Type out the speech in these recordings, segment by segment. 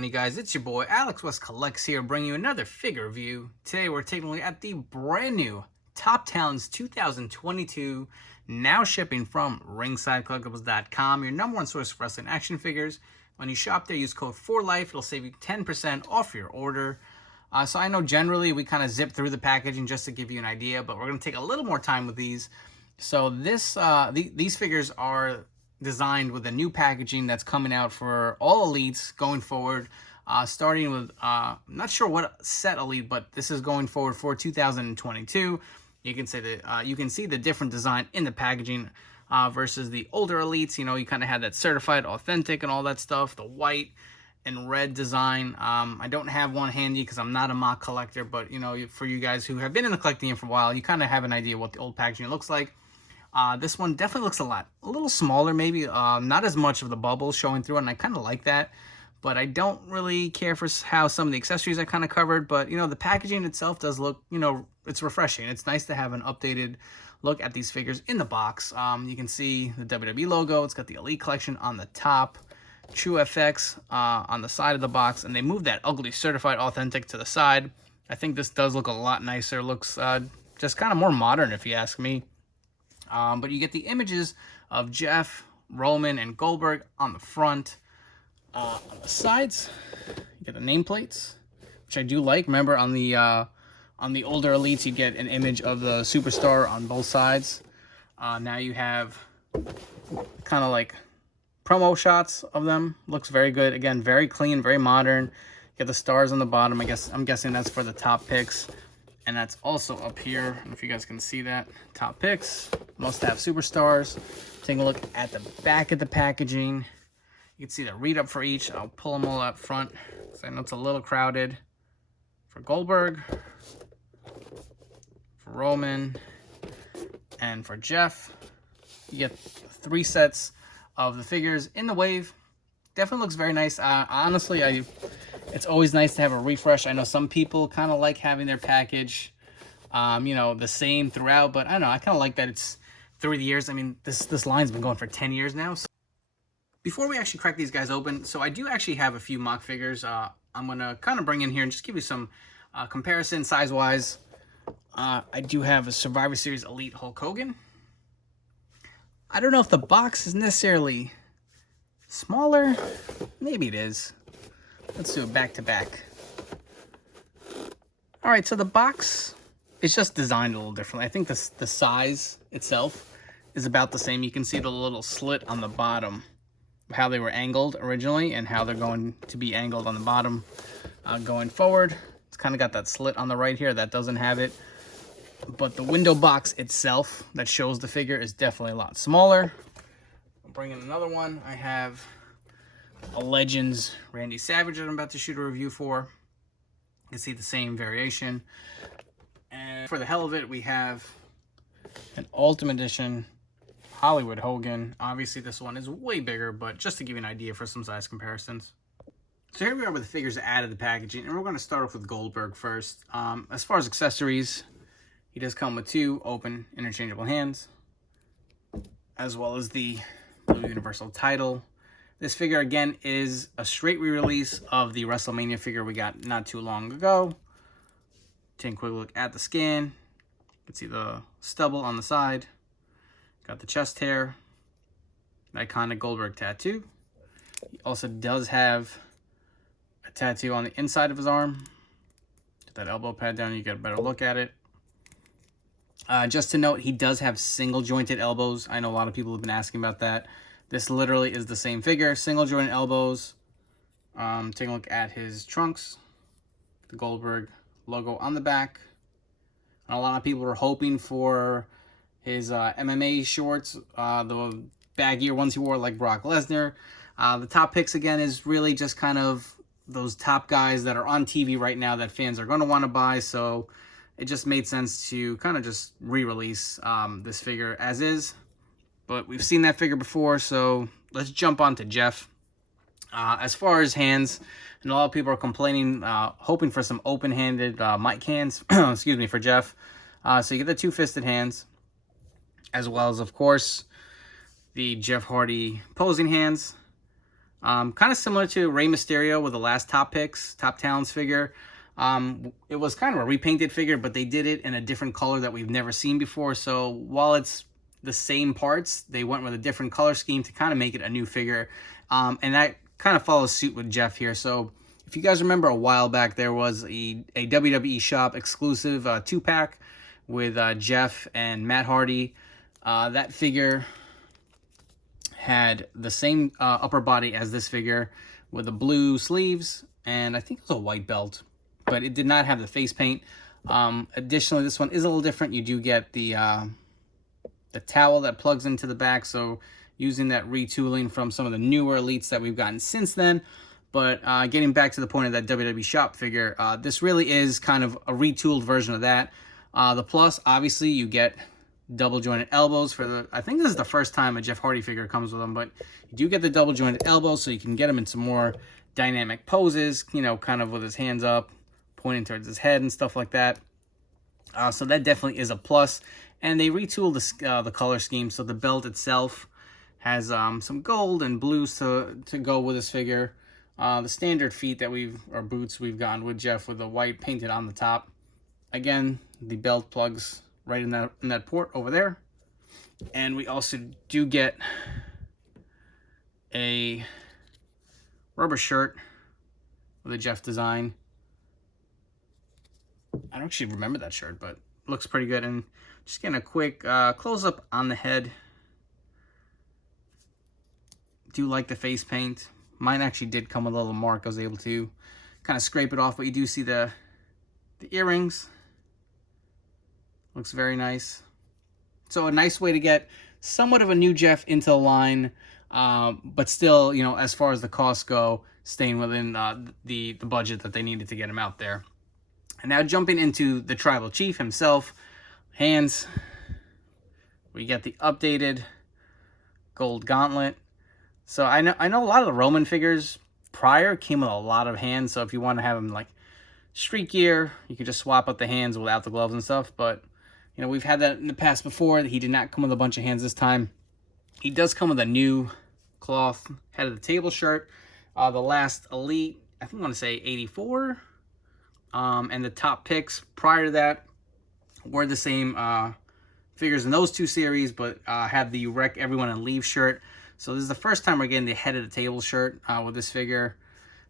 on, you guys? It's your boy Alex West Collects here, bringing you another figure review. Today we're taking a look at the brand new Top Talents 2022, now shipping from ringsidecollectibles.com, your number one source for wrestling action figures. When you shop there, use code 4LIFE. It'll save you 10% off your order. So I know generally we kind of zip through the packaging just to give you an idea, but we're going to take a little more time with these. So these figures are designed with a new packaging that's coming out for all elites going forward, starting with I'm not sure what set elite, but this is going forward for 2022. You can say that you can see the different design in the packaging versus the older elites. You know, you kind of had that certified authentic and all that stuff, the white and red design. I don't have one handy because I'm not a mock collector, but you know, for you guys who have been in the collecting game for a while, you kind of have an idea what the old packaging looks like. This one definitely looks a little smaller, maybe not as much of the bubbles showing through, and I kind of like that. But I don't really care for how some of the accessories I kind of covered. But you know, the packaging itself does look, you know, it's refreshing. It's nice to have an updated look at these figures in the box. You can see the WWE logo. It's got the Elite Collection on the top, True FX on the side of the box, and they moved that ugly certified authentic to the side. I think this does look a lot nicer. Looks just kind of more modern, if you ask me. But you get the images of Jeff, Roman, and Goldberg on the front. On the sides, you get the nameplates, which I do like. Remember, on the older elites, you get an image of the superstar on both sides. Now you have kind of like promo shots of them. Looks very good. Again, very clean, very modern. You get the stars on the bottom. I'm guessing that's for the top picks. And that's also up here. I don't know if you guys can see that. Top picks, must-have superstars. Taking a look at the back of the packaging. You can see the read-up for each. I'll pull them all up front because I know it's a little crowded. For Goldberg, for Roman, and for Jeff. You get 3 sets of the figures in the wave. Definitely looks very nice. Honestly, it's always nice to have a refresh. I know some people kind of like having their package, you know, the same throughout, but I don't know. I kind of like that it's through the years. I mean, this line's been going for 10 years now. So before we actually crack these guys open, so I do actually have a few mock figures. I'm going to kind of bring in here and just give you some comparison size-wise. I do have a Survivor Series Elite Hulk Hogan. I don't know if the box is necessarily smaller. Maybe it is. Let's do it back to back. All right, so the box is just designed a little differently. I think the size itself is about the same. You can see the little slit on the bottom, how they were angled originally and how they're going to be angled on the bottom going forward. It's kind of got that slit on the right here that doesn't have it. But the window box itself that shows the figure is definitely a lot smaller. I'll bring in another one. I have a Legends Randy Savage that I'm about to shoot a review for. You can see the same variation. And for the hell of it, we have an Ultimate Edition Hollywood Hogan. Obviously, this one is way bigger, but just to give you an idea for some size comparisons. So here we are with the figures out of the packaging, and we're going to start off with Goldberg first. As far as accessories, he does come with 2 open interchangeable hands, as well as the Blue Universal title. This figure, again, is a straight re-release of the WrestleMania figure we got not too long ago. Taking a quick look at the scan. You can see the stubble on the side. Got the chest hair. The iconic Goldberg tattoo. He also does have a tattoo on the inside of his arm. Get that elbow pad down, you get a better look at it. Just to note, he does have single jointed elbows. I know a lot of people have been asking about that. This literally is the same figure, single jointed elbows. Taking a look at his trunks, the Goldberg logo on the back. And a lot of people were hoping for his MMA shorts, the baggier ones he wore like Brock Lesnar. The top picks, again, is really just kind of those top guys that are on TV right now that fans are going to want to buy. So it just made sense to kind of just re-release this figure as is. But we've seen that figure before, so let's jump on to Jeff. As far as hands, and a lot of people are complaining, hoping for some open-handed mic hands, excuse me, for Jeff. So you get the 2-fisted hands, as well as, of course, the Jeff Hardy posing hands. Kind of similar to Rey Mysterio with the last Top Talents figure. It was kind of a repainted figure, but they did it in a different color that we've never seen before. So while it's the same parts, they went with a different color scheme to kind of make it a new figure. And that kind of follows suit with Jeff here. So if you guys remember, a while back, there was a WWE Shop exclusive 2-pack with Jeff and Matt Hardy. That figure had the same upper body as this figure with the blue sleeves, and I think it was a white belt, but it did not have the face paint. Additionally, this one is a little different. You do get the towel that plugs into the back, so using that retooling from some of the newer Elites that we've gotten since then. But getting back to the point of that WWE Shop figure, this really is kind of a retooled version of that. The plus, obviously, you get double jointed elbows for the, I think this is the first time a Jeff Hardy figure comes with them, but you do get the double jointed elbows so you can get him in some more dynamic poses, you know, kind of with his hands up, pointing towards his head and stuff like that. So that definitely is a plus. And they retooled the color scheme, so the belt itself has some gold and blues to go with this figure. The standard feet that or boots we've gotten with Jeff with the white painted on the top. Again, the belt plugs right in that port over there. And we also do get a rubber shirt with a Jeff design. I don't actually remember that shirt, but it looks pretty good. And just getting a quick close-up on the head. Do like the face paint. Mine actually did come with a little mark. I was able to kind of scrape it off, but you do see the earrings. Looks very nice. So a nice way to get somewhat of a new Jeff into the line, but still, you know, as far as the costs go, staying within the budget that they needed to get him out there. And now jumping into the Tribal Chief himself, hands. We get the updated gold gauntlet. So I know a lot of the Roman figures prior came with a lot of hands. So if you want to have them like street gear, you could just swap out the hands without the gloves and stuff. But you know, we've had that in the past before. He did not come with a bunch of hands this time. He does come with a new cloth head of the table shirt. The last Elite, I think I want to say 84. And the top picks prior to that were the same figures in those two series, but had the Wreck Everyone and Leave shirt. So this is the first time we're getting the head of the table shirt with this figure.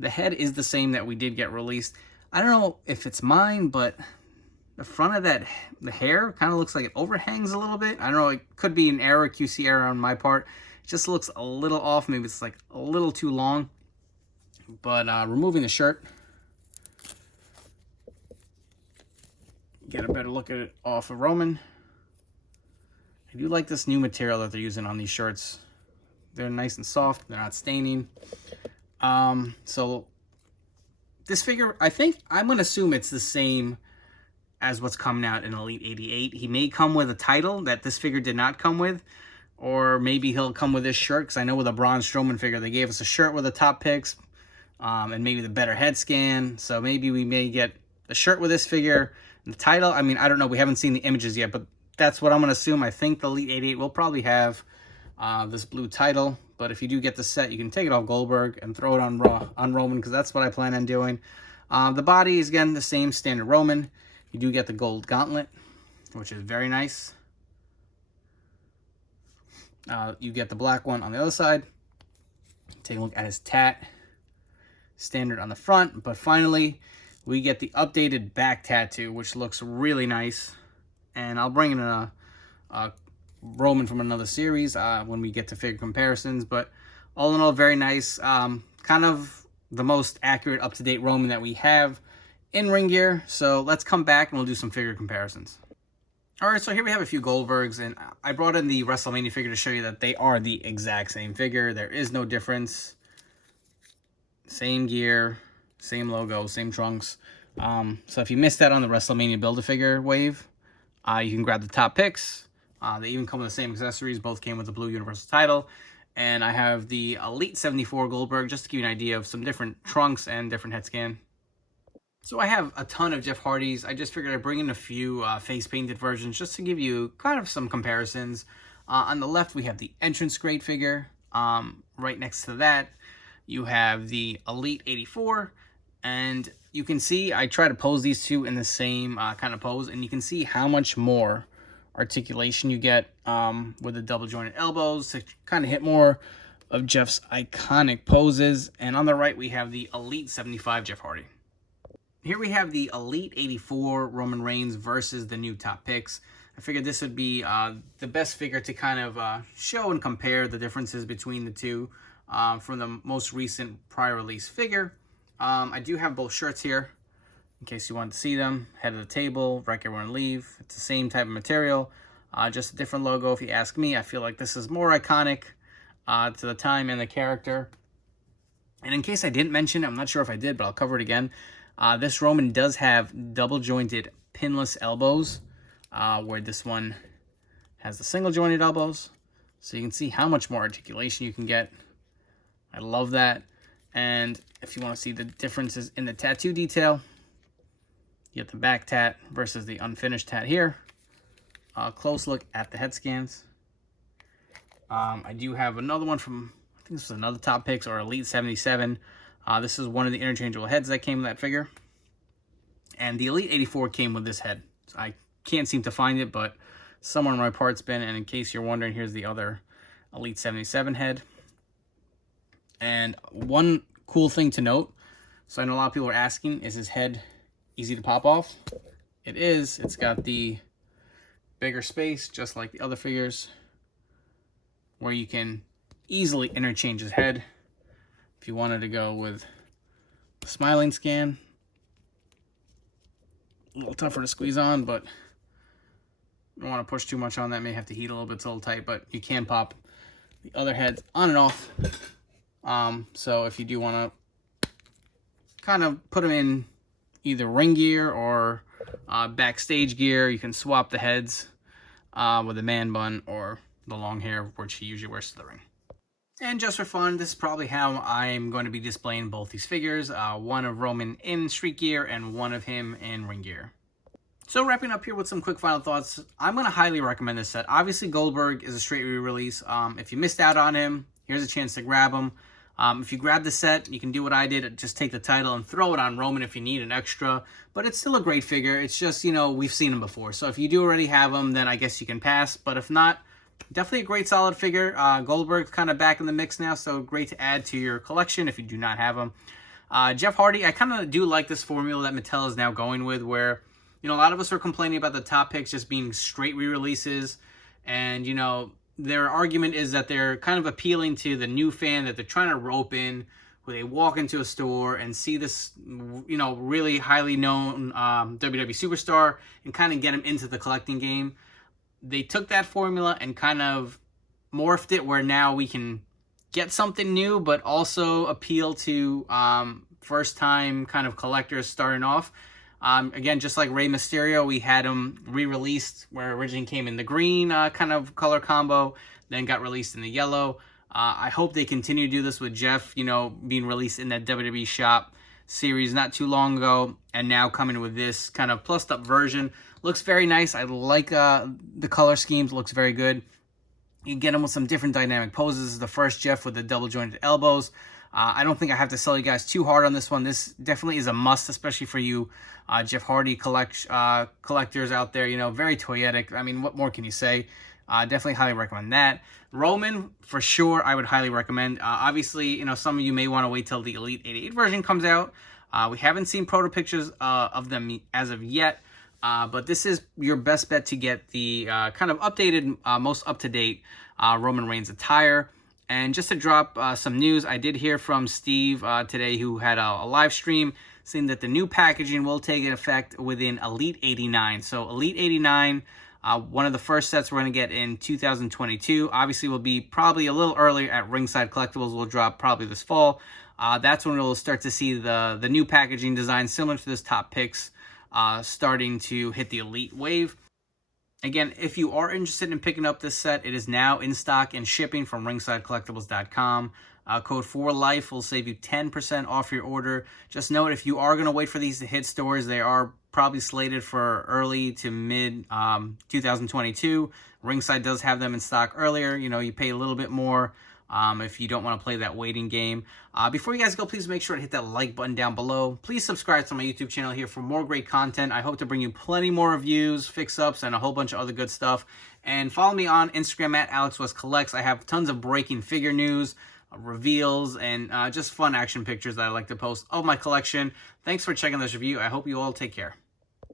The head is the same that we did get released. I don't know if it's mine, but the front of the hair kind of looks like it overhangs a little bit. I don't know, it could be an error, QC error on my part. It just looks a little off. Maybe it's like a little too long. But removing the shirt, get a better look at it off of Roman. I do like this new material that they're using on these shirts. They're nice and soft. They're not staining. So this figure, I'm going to assume it's the same as what's coming out in Elite 88. He may come with a title that this figure did not come with. Or maybe he'll come with this shirt, because I know with a Braun Strowman figure, they gave us a shirt with the top picks. And maybe the better head scan. So maybe we may get the shirt with this figure. And the title, I mean, I don't know. We haven't seen the images yet, but that's what I'm going to assume. I think the Elite 88 will probably have this blue title. But if you do get the set, you can take it off Goldberg and throw it on Roman, because that's what I plan on doing. The body is, again, the same standard Roman. You do get the gold gauntlet, which is very nice. You get the black one on the other side. Take a look at his tat. Standard on the front. But finally, we get the updated back tattoo, which looks really nice. And I'll bring in a Roman from another series when we get to figure comparisons. But all in all, very nice. Kind of the most accurate, up-to-date Roman that we have in ring gear. So let's come back and we'll do some figure comparisons. Alright, so here we have a few Goldbergs, and I brought in the WrestleMania figure to show you that they are the exact same figure. There is no difference. Same gear, same logo, same trunks. So if you missed that on the WrestleMania Build-A-Figure wave, you can grab the top picks. They even come with the same accessories. Both came with the blue Universal title. And I have the Elite 74 Goldberg, just to give you an idea of some different trunks and different head scan. So I have a ton of Jeff Hardys. I just figured I'd bring in a few face-painted versions just to give you kind of some comparisons. On the left, we have the Entrance Great figure. Right next to that, you have the Elite 84, and you can see I try to pose these two in the same kind of pose, and you can see how much more articulation you get with the double jointed elbows to kind of hit more of Jeff's iconic poses. And on the right, we have the Elite 75 Jeff Hardy. Here we have the Elite 84 Roman Reigns versus the new top picks. I figured this would be the best figure to kind of show and compare the differences between the two from the most recent prior release figure. I do have both shirts here in case you want to see them. Head of the table, Wreck Everyone Leave. It's the same type of material, just a different logo if you ask me. I feel like this is more iconic to the time and the character. And in case I didn't mention, I'm not sure if I did, but I'll cover it again. This Roman does have double jointed pinless elbows, where this one has the single jointed elbows. So you can see how much more articulation you can get. I love that. And if you want to see the differences in the tattoo detail, you get the back tat versus the unfinished tat here. Close look at the head scans. I do have another one from, I think this was another Top Picks or Elite 77. This is one of the interchangeable heads that came with that figure. And the Elite 84 came with this head. So I can't seem to find it, but somewhere in my parts bin. And in case you're wondering, here's the other Elite 77 head. And one cool thing to note, so I know a lot of people are asking, is his head easy to pop off? It is. It's got the bigger space, just like the other figures, where you can easily interchange his head. If you wanted to go with a smiling scan, a little tougher to squeeze on, but you don't want to push too much on that. May have to heat a little bit, it's a little tight, but you can pop the other heads on and off. So if you do want to kind of put them in either ring gear or backstage gear, you can swap the heads with a man bun or the long hair, which he usually wears to the ring. And just for fun, this is probably how I'm going to be displaying both these figures. One of Roman in street gear and one of him in ring gear. So wrapping up here with some quick final thoughts, I'm going to highly recommend this set. Obviously, Goldberg is a straight re-release. If you missed out on him, here's a chance to grab him. If you grab the set, you can do what I did, just take the title and throw it on Roman if you need an extra. But it's still a great figure. It's just, you know, we've seen him before. So if you do already have him, then I guess you can pass. But if not, definitely a great solid figure. Goldberg's kind of back in the mix now, so great to add to your collection if you do not have him. Jeff Hardy, I kind of do like this formula that Mattel is now going with, where, you know, a lot of us were complaining about the top picks just being straight re-releases. And, you know, their argument is that they're kind of appealing to the new fan that they're trying to rope in, where they walk into a store and see this, you know, really highly known WWE superstar and kind of get them into the collecting game. They took that formula and kind of morphed it where now we can get something new, but also appeal to first-time kind of collectors starting off. Again, just like Rey Mysterio, we had him re-released where it originally came in the green kind of color combo, then got released in the yellow. I hope they continue to do this with Jeff, you know, being released in that WWE Shop series not too long ago, and now coming with this kind of plussed up version. Looks very nice. I like the color schemes. Looks very good. You can get him with some different dynamic poses. This is the first Jeff with the double jointed elbows. I don't think I have to sell you guys too hard on this one. This definitely is a must, especially for you Jeff Hardy collectors out there. You know, very toyetic. I mean, what more can you say? Definitely highly recommend that. Roman, for sure, I would highly recommend. Obviously, you know, some of you may want to wait till the Elite 88 version comes out. We haven't seen proto pictures of them as of yet, but this is your best bet to get the kind of updated, most up-to-date Roman Reigns attire. And just to drop some news, I did hear from Steve today, who had a live stream, saying that the new packaging will take effect within Elite 89. So Elite 89, one of the first sets we're going to get in 2022. Obviously, will be probably a little earlier at Ringside Collectibles. Will drop probably this fall. That's when we'll start to see the new packaging design, similar to this Top Picks, starting to hit the Elite wave. Again, if you are interested in picking up this set, it is now in stock and shipping from ringsidecollectibles.com. Code 4LIFE will save you 10% off your order. Just note, if you are going to wait for these to hit stores, they are probably slated for early to mid 2022. Ringside does have them in stock earlier. You know, you pay a little bit more if you don't want to play that waiting game. Before you guys go, please make sure to hit that like button down below. Please subscribe to my YouTube channel here for more great content. I hope to bring you plenty more reviews, fix-ups, and a whole bunch of other good stuff. And follow me on Instagram at AlexWestCollects. I have tons of breaking figure news, reveals, and just fun action pictures that I like to post of my collection. Thanks for checking this review. I hope you all take care.